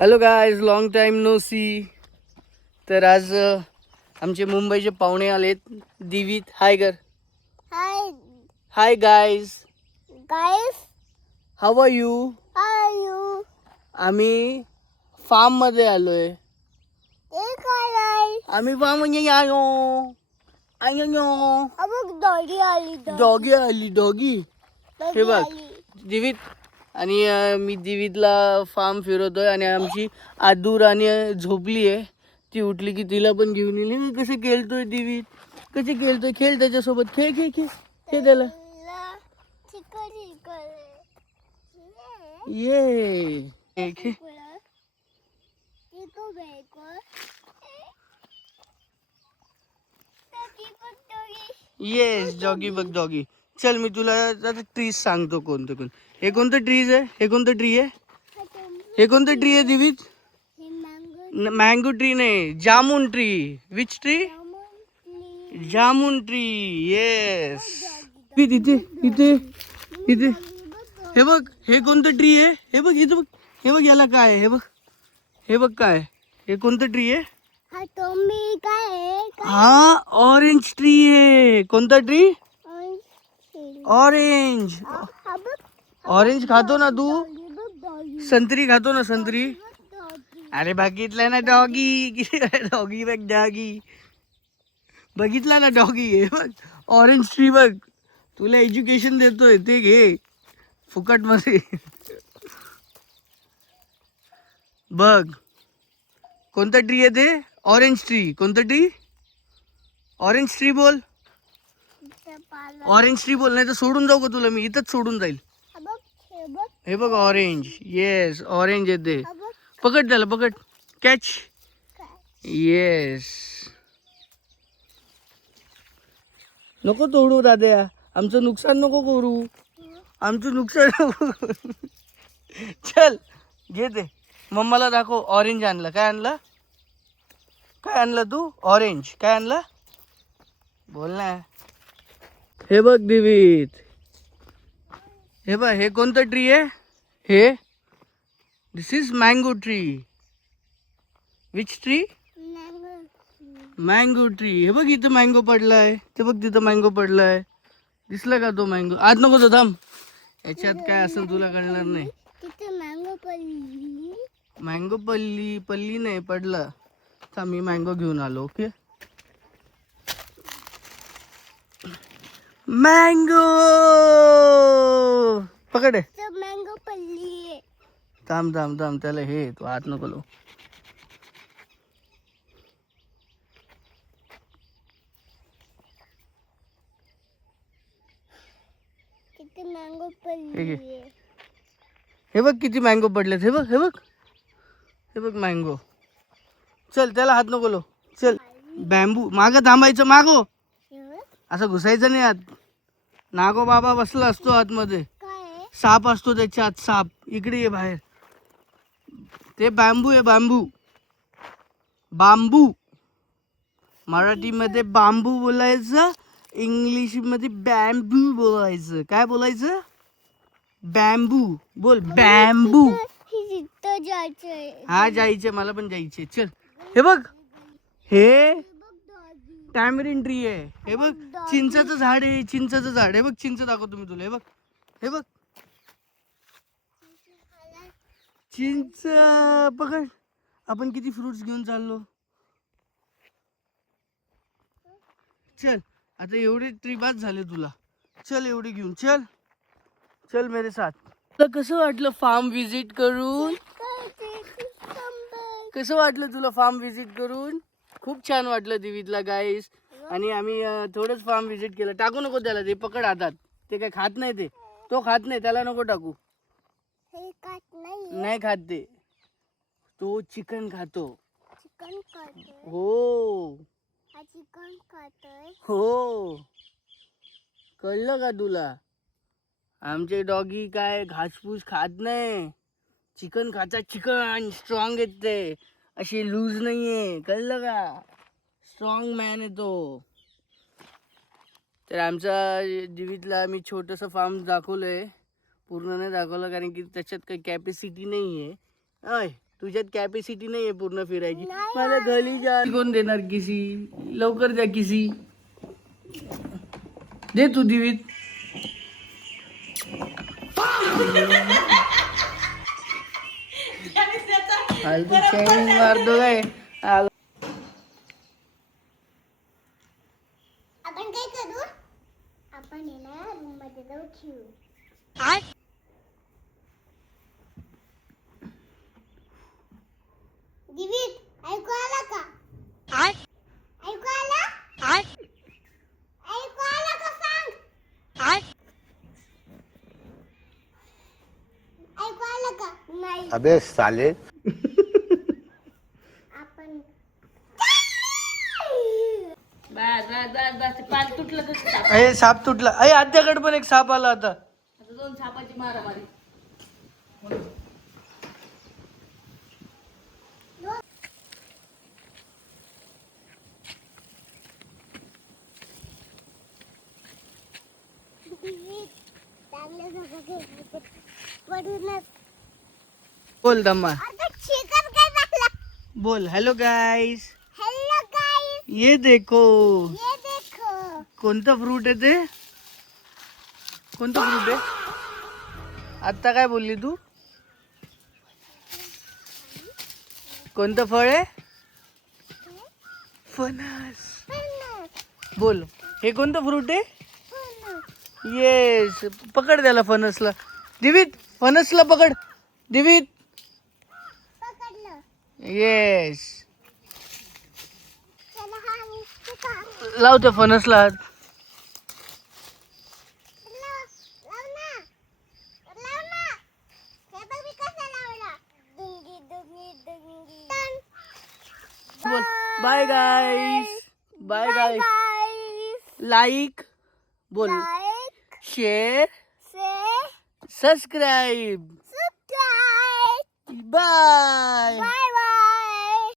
Hello guys, long time no see. तर आज आमचे मुंबईचे पाहुणे आलेत. दिवीत, हाय कर. Hi hi guys, guys, how are you? how are you? आम्ही फार्म मध्ये आलोय. एक आलाय. आम्ही फार्म मध्ये आलो. अबक डॉगी आली. डॉगी आली, डॉगी. हे बघ दिवीत आणि मी दिवीतला फार्म फिरवतोय आणि आमची आदूर आणि झोपली आहे. ती उठली की तिला पण घेऊन येईल. कसं खेळतोय दिवीत, कसे खेळतोय. खेळ त्याच्यासोबत, खेळ खेळ खेळ खेळ त्याला. ये खेळ. येस डॉगी बघ डॉगी. चल मी तुला आता ट्रीज सांगतो कोणतं कोण. हे कोणतं ट्रीज आहे? हे कोणतं ट्री आहे? हे कोणतं ट्री आहे दिवीत? मँगो ट्री नाही, jamun tree. Which tree? Jamun tree. Yes. इथे इथे इथे हे बघ. हे कोणतं ट्री आहे? हे बघ इथं बघ. हे बघ याला काय आहे? हे बघ, हे बघ काय आहे? हे कोणतं ट्री आहे? हा ऑरेंज ट्री आहे. कोणता ट्री? ऑरेंज. ऑरेंज खातो ना तू? संत्री खातो ना, संत्री? अरे बघितलं ना डॉगी. डॉगी बघ डॉगी. बघितला ना डॉगी. हे बघ ऑरेंज ट्री बघ. तुला एज्युकेशन देतोय ते घे फुकट मध्ये. बघ कोणता ट्री आहे ते? Orange tree. कोणता ट्री? ऑरेंज ट्री बोल. ऑरेंज ट्री बोल, नाही तर सोडून जाऊ का तुला मी? इथंच सोडून जाईल. हे बघ ऑरेंज. येस ऑरेंज येते. पकड त्याला, पकड. कॅच. येस. नको तोडू दाद्या, आमचं नुकसान नको करू. आमचं नुकसान नको करू. चल घे ते. मम्माला दाखव. ऑरेंज आणलं. काय आणलं? काय आणलं तू? ऑरेंज. काय आणलं? बोल ना. हे बघ दिवीत, हे बघ. हे कोणतं ट्री आहे? हे this is mango tree. Which tree? Mango tree. हे बघ इथं मँगो पडलाय. ते बघ तिथं मँगो पडलाय. दिसला का तो मँगो? आज नको तो, थांब. याच्यात काय असेल तुला कळणार नाही. मँगो पल्ली पल्ली नाही पडला. थांब मी मँगो घेऊन आलो. ओके. मँगो पकड. मँगो पल्ली. थांब थांब थांब. त्याला हे तू हात नको लावू. मँगो हे पल्ली. घे. हे बघ किती मँगो पडलेत. हे बघ, हे बघ, हे बघ मँगो. चल त्याला हात नको लावू. चल. बॅम्बू. मागं थांबायचं. मागो. असं घुसायचं नाही आत. नागो बाबा बसला असतो आतमध्ये. काय साप असतो त्याच्या आत. साप. इकडे ये बाहेर. ते बांबू आहे. बांबू. बांबू. मराठीमध्ये बांबू बोलायचं, इंग्लिश मध्ये बॅम्बू बोलायचं. काय बोलायचं? बॅम्बू बोल. बॅम्बू. हा जायचे, मला पण जायचे. चल. हे बघ, हे टॅमरिन ट्री आहे. हे बघ चिंचाचं झाड आहे. चिंचाचं झाड. हे बघ चिंच दाखवतो मी तुला. हे बघ, हे बघ चिंच. पकड. आपण किती फ्रुट्स घेऊन चाललो. चल आता एवढे ट्री बाद झाले तुला. चल एवढे घेऊन चल. चल मेरे साथ. तुला कसं वाटलं फार्म विजिट करून? कसं वाटलं तुला फार्म विजिट करून? खूप छान वाटलं दिवीतला गाईस. आणि आम्ही थोडंच फार्म विजिट केलं. टाकू नको त्याला. ते पकड हातात. ते काय खात नाही. ते तो खात नाही. त्याला नको टाकू. नाही खात ते. तो चिकन खातो. हो हो. कळलं का तुला? आमचे डॉगी काय घासपूस खात नाही. चिकन खाता. चिकन स्ट्रॉंग येते. अशी लूज नाहीये. कळलं का? स्ट्रॉंग मॅन आहे तो. तर आमचा दिवीतला आम्ही छोटंसं फार्म दाखवलंय. पूर्ण नाही दाखवलं कारण की त्याच्यात काही कॅपॅसिटी नाही आहे. तुझ्यात कॅपॅसिटी नाहीये पूर्ण फिरायची. मला घरी जा. कोण देणार किसी? लवकर द्या किसी. दे तू दिवीत. फालतू चैन मारतो काय. आपण काय करू? आपण आहे ना रूम मध्ये जाऊ खेळू. दिवीत ऐकू आला का? ऐकू आला? ऐकू आला का सांग? ऐकू आला का? नाही. अबे साले. आपण पाल तुटलं कसं साप? अरे साप तुटला. अरे आत्याकडे पण एक साप आला होता. आता 2 सापाची मारामारी. दिवीत चांगलं सगळं खेळायचं. पडूनच. बोल धम्मा. आता चिकन काय झाला? बोल हॅलो गाईस. हेलो गाइस, ये देखो. ये देखो. कोणतं फ्रूट आहे ते? कोणतं फ्रूट आहे? आत्ता काय बोलली तू? कोणतं फळ आहे? फणस. फणस, बोल हे कोणतं फ्रूट आहे? फणस. येस. पकड त्याला फणसला. दिवीत फणसला पकड. दिवीत. पकडलं. येस. चला हा निघतो का? लाव त्या फणसला हात. लाव ना. लाव ना. हे बघ मी कसा लावला. दुंगी दुंगी दुंगी. बोल bye guys. Bye guys. Guys, like बोल. Like, share share, subscribe. Subscribe. Bye. Bye